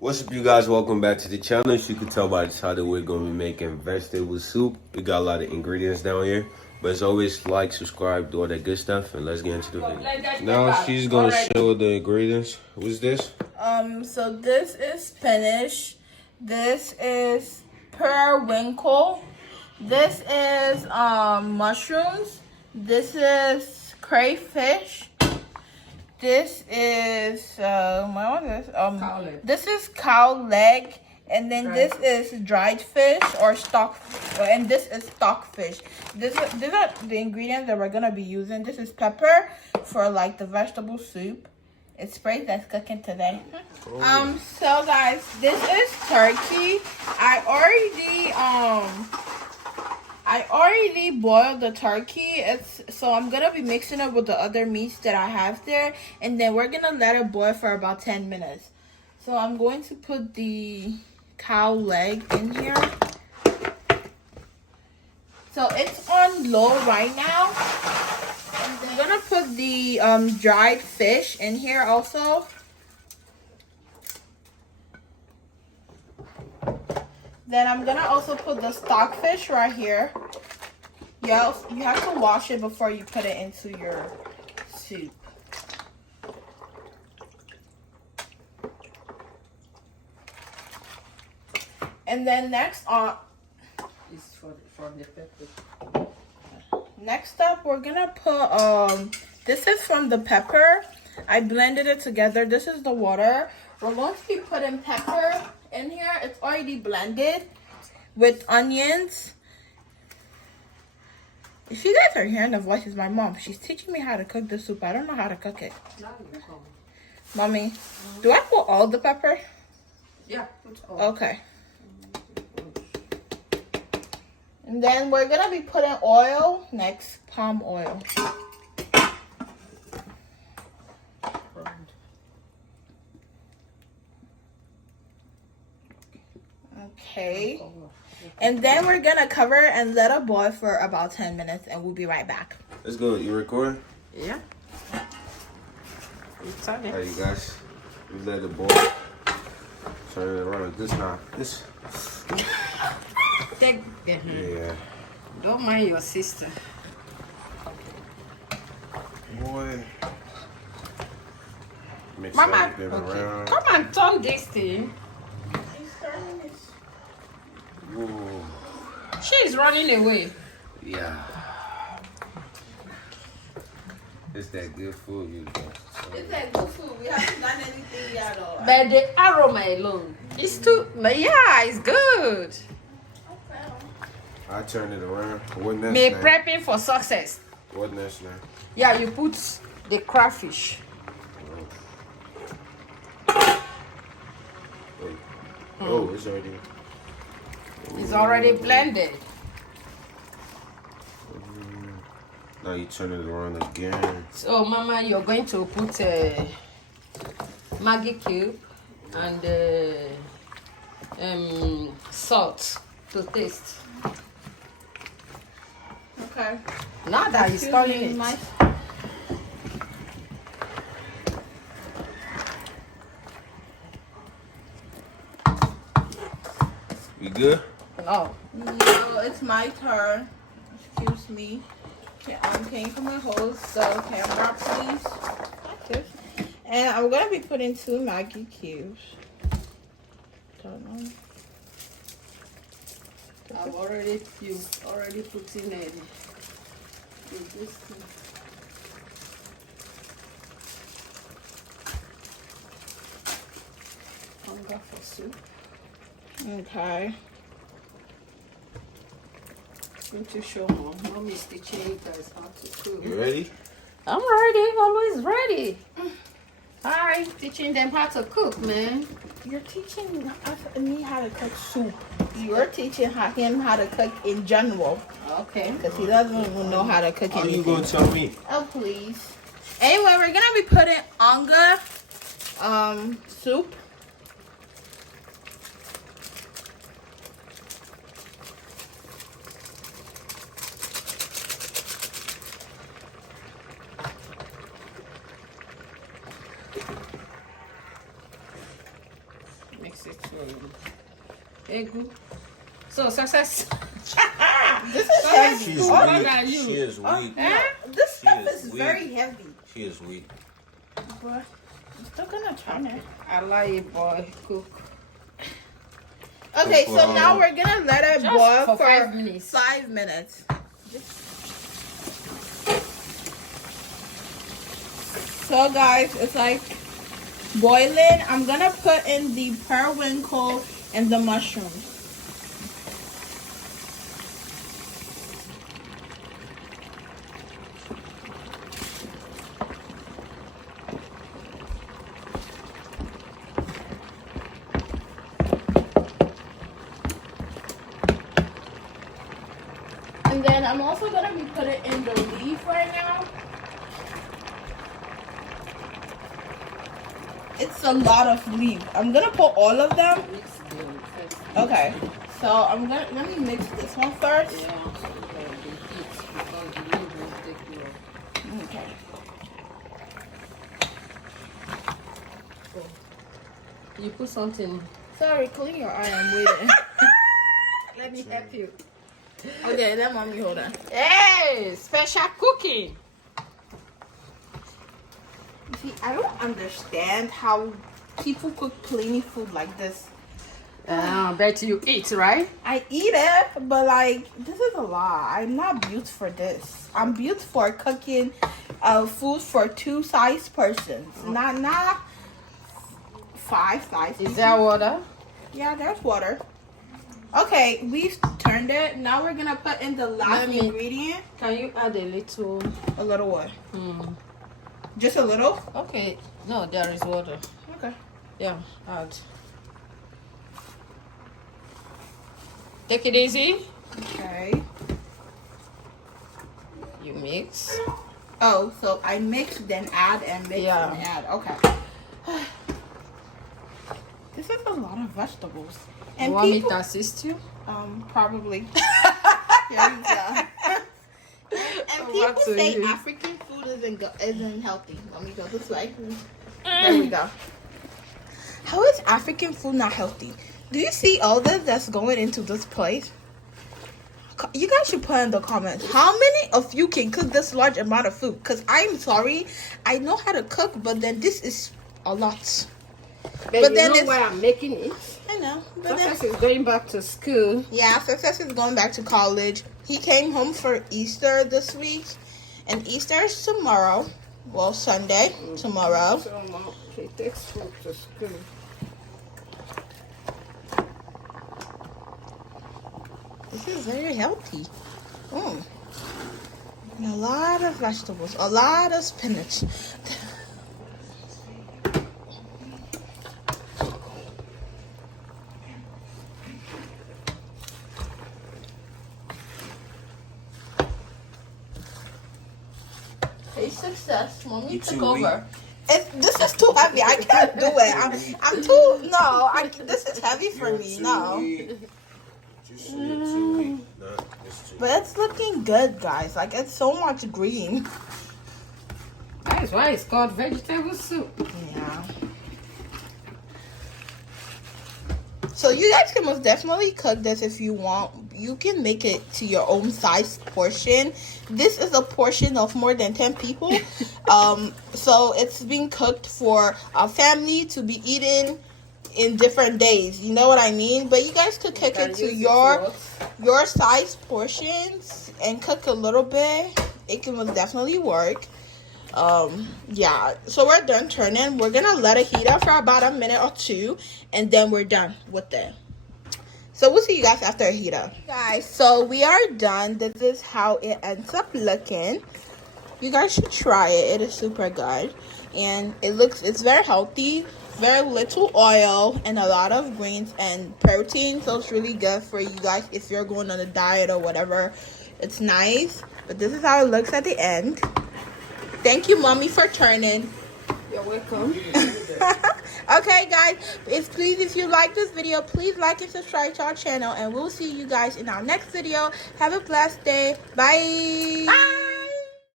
What's up, you guys? Welcome back to the channel. As you can tell by the title, we're going to be making vegetable soup. We got a lot of ingredients down here. But as always, like, subscribe, do all that good stuff, and let's get into the video. Now she's going to show the ingredients. What's this? So this is spinach. This is periwinkle. This is mushrooms. This is crayfish. This is what is this? Cow leg. This is cow leg, and then this is dried fish or stock, and this is stockfish. These are the ingredients that we're gonna be using. This is pepper for like the vegetable soup. It's Spray that's cooking today. So guys, this is turkey. I already boiled the turkey. So I'm gonna be mixing it with the other meats that I have there, and then we're gonna let it boil for about 10 minutes. So I'm going to put the cow leg in here. So it's on low right now. I'm gonna put the dried fish in here also. Then I'm gonna also put the stockfish right here. Yeah, you have to wash it before you put it into your soup. And then next It's for the pepper. next up we're gonna put this is from the pepper. I blended it together. This is the water. We're going to be putting pepper in here. It's already blended with onions. If you guys are hearing the voices, my mom, she's teaching me how to cook the soup. I don't know how to cook it. Mommy, do I put all the pepper? Yeah, put all. Okay. And then we're gonna be putting oil next, palm oil. Okay. And then we're gonna cover it and let it boil for about 10 minutes, and we'll be right back. Let's go. You recording? Yeah. It's on Alright, it. you guys. We let it boil. Turn it around. This now. This. Take. Yeah. Don't mind your sister. Boy. Mix Mama, everything okay. around. Come and turn this thing. Ooh. She's running away. Yeah. It's that good food you got. It's that good food. We haven't done anything yet, though. But the aroma alone, it's too. But yeah, it's good. I turn it around. What next? Me now? prepping for success. What next now? Yeah, you put the crayfish. Wait. Oh, it's already. It's already blended. Now you turn it around again. So, Mama, you're going to put Maggi cube and salt to taste. Okay. Now that it's turning it. You good? Oh, No, it's my turn. Excuse me. Can you come and hold the camera, please? Okay. And I'm gonna be putting 2 Maggi cubes. Don't know. I've already put in it. This thing. Hunger for soup. Okay. Going to show mom. Mom is teaching you guys how to cook. You ready? I'm ready. Always ready. Hi, teaching them how to cook, man. You're teaching me how to cook soup. You're teaching him how to cook in general. Okay. Because he doesn't even know how to cook How anything. you gonna tell me? Oh, please. Anyway, we're gonna be putting onga soup. mix it for you. Hey, good. So success. This is heavy. She's What weak. are you? She is weak. This stuff is is weak. very heavy. She is weak. But I'm still gonna turn it. I like it, boy. Cook. Okay, Cook so for now we're gonna let it Just boil for for 5 minutes. 5 minutes. So guys, it's like boiling. I'm gonna put in the periwinkle and the mushrooms. And then I'm also gonna be putting in the leaf right now. It's a lot of leaf. I'm gonna put all of them. Mix them first. Okay. So I'm gonna let me mix this one first. Yeah, so the heat because the leaf will take you off. Okay. You put something. Sorry, clean your eye. I'm waiting. Let me help you. Okay, let mommy hold on. Hey, special cooking. See, I don't understand how people cook plain food like this. Bet you eat, right? I eat it, but like this is a lot. I'm not built for this. I'm built for cooking food for 2 size persons. Not 5 size. Is there water? Yeah, there's water. Okay, we turned it. Now we're gonna put in the last ingredient. Can you add a little? A little what? Just a little? Okay. No, there is water. Okay. Yeah, add. Take it easy. Okay. You mix. Oh, so I mix, then add, and mix, Yeah. and add. Okay. This is a lot of vegetables. You And want me people, to assist you? probably. Here we go. And What people to say you? African food isn't healthy. Let me go this way. There we go. How is African food not healthy? Do you see all this that's going into this plate? You guys should put in the comments how many of you can cook this large amount of food. Because I'm sorry, I know how to cook, but then this is a lot. But then you know it's- why I'm making it? I know, but then Success is going back to school. yeah, Success is going back to college. He came home for Easter this week, and Easter is tomorrow. Well, Sunday, tomorrow. So he takes food to school. This is very healthy. And a lot of vegetables, a lot of spinach. Hey, Success, mommy You took too over. This is too heavy. I can't do it. I'm too. No, this is heavy for me. No. Just too weak. No, it's too But it's looking good, guys. Like, it's so much green. That is why it's called vegetable soup. Yeah. So you guys can most definitely cook this if you want. You can make it to your own size portion. This is a portion of more than 10 people. So it's being cooked for a family to be eating in different days. You know what I mean? But you guys could cook it to your size portions and cook a little bit. It can most definitely work. Yeah, so we're done turning. We're gonna let it heat up for about a minute or two, and then we're done with it. So we'll see you guys after it heat up. Guys, so we are done. This is how it ends up looking. You guys should try it. It is super good, and it's very healthy. Very little oil and a lot of greens and protein, so it's really good for you guys if you're going on a diet or whatever. It's nice, but this is how it looks at the end. Thank you, mommy, for turning. You're welcome. Okay, guys, if you like this video, please like and subscribe to our channel, and we'll see you guys in our next video. Have a blessed day. Bye.